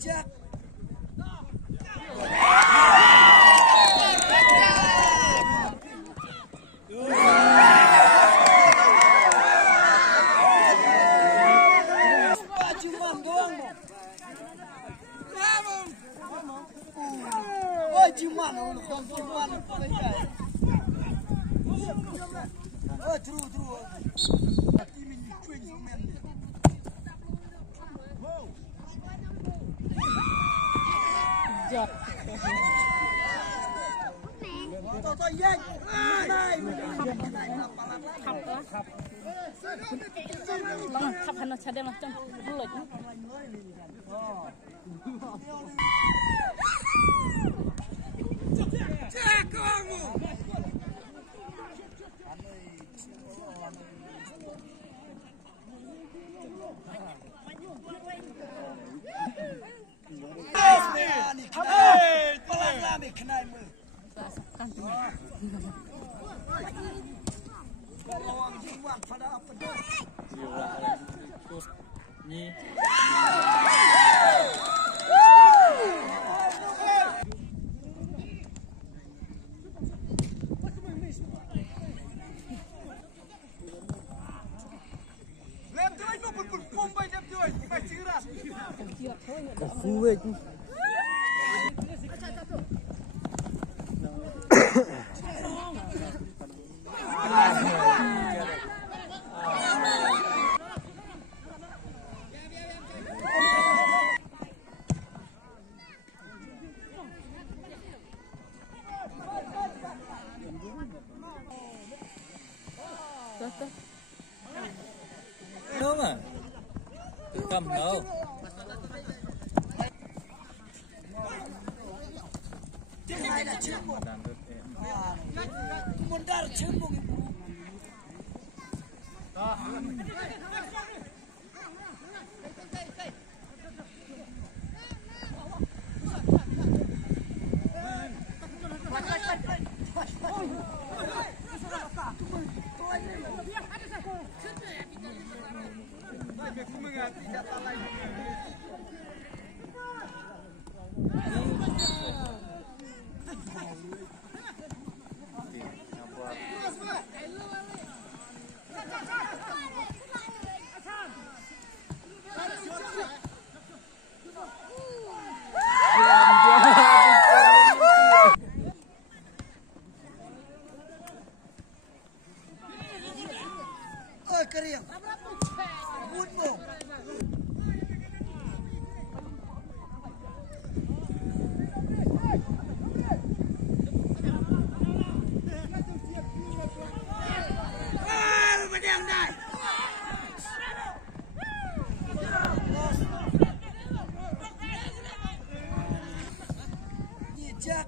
Jack.ขับพันชัดได้ไหมจังหลุดĐâu mà tự cầm đâu Kering. Bunbo. Padang dah. Jack.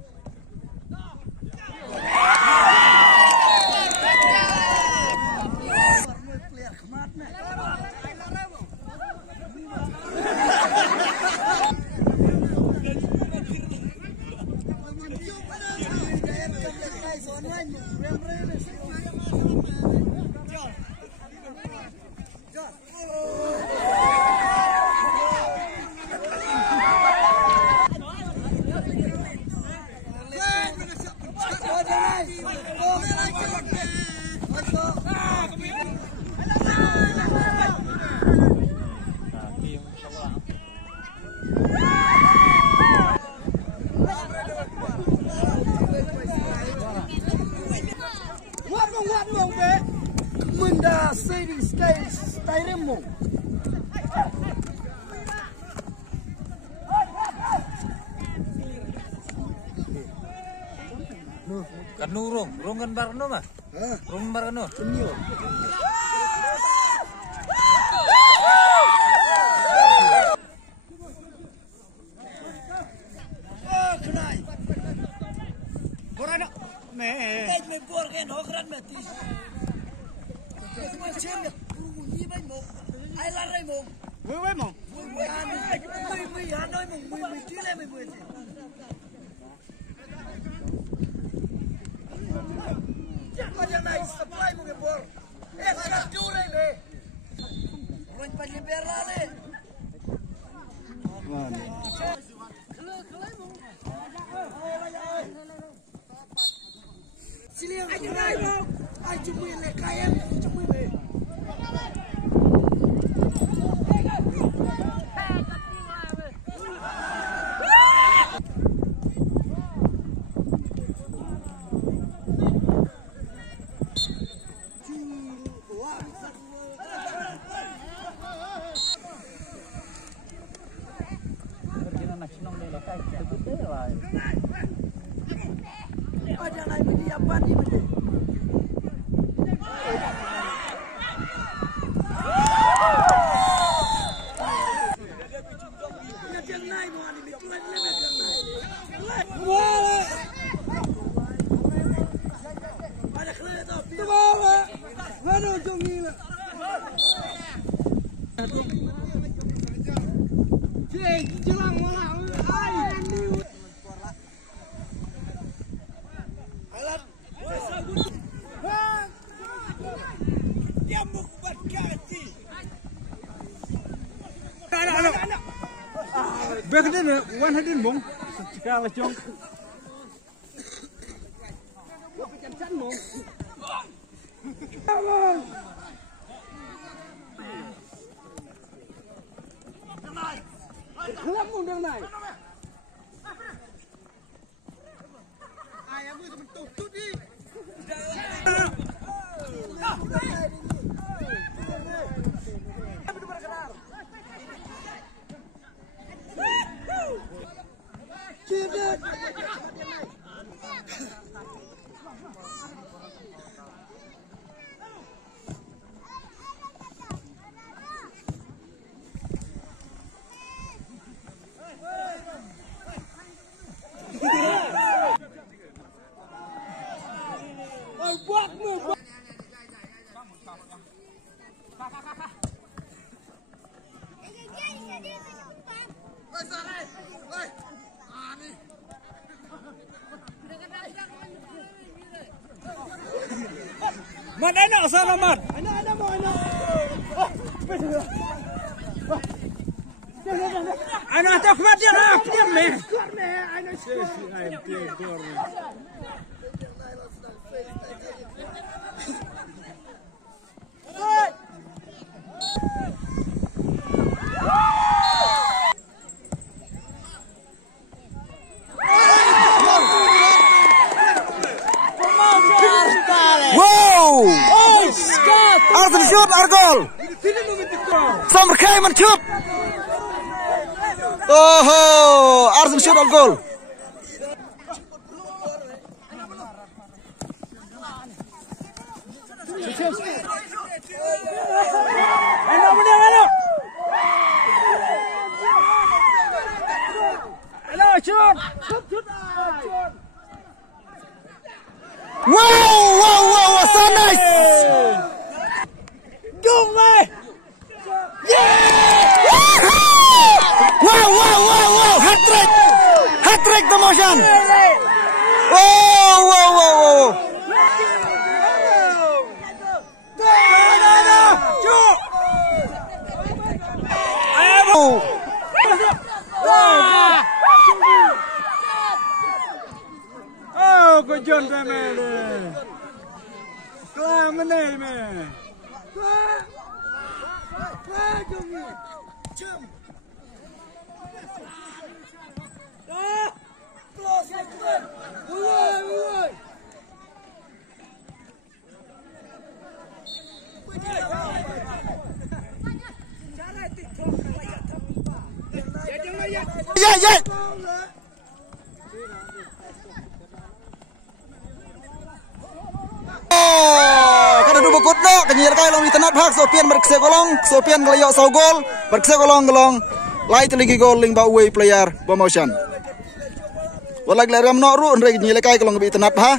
Munda city stay remo. Kanu rong kan barno mah. Rong barno. Kenyo. Kenai. Borano. Me. Kait me bor kan hokran mati. Semua cendek bunyi bayi mo. Ai larai mo. Vui mo. Vui ani. Vui hanoi mo. Vui kile me vui. Jangan naik supply mo ke bor. Sekarang dure le. Orang pagi berale. ai cumi le kayan cumi le. Aja naik beli apa ni beli? Yang naik mau ni beli tuan ni yang naik. Wah, ada kereta tapi. Wah, mana jongi lah. Cek, jelang malah. Back then, 100 mong. Sekali jong. Kelak mundang naik. Ayah bu mentutut ni. Mat enak sana mat. Anak mau anak. Anak tak kuat dia lah, dia meh. Anak Arsen shoot our goal. Some came and shoot. Oh, Arsen shoot our goal. Wow, so nice. Wow, hat-trick the motion. Wow. Oh, good John family. Climb the name. Yeah. Kada dua bukut dok, kenyir kai long di tanah hak sopian berkese golong, sopian gelayok sau gol, berkese golong light lagi gol ling ba away player promotion. Walag leram no ru, ndre kenyir kai long di tanah ha.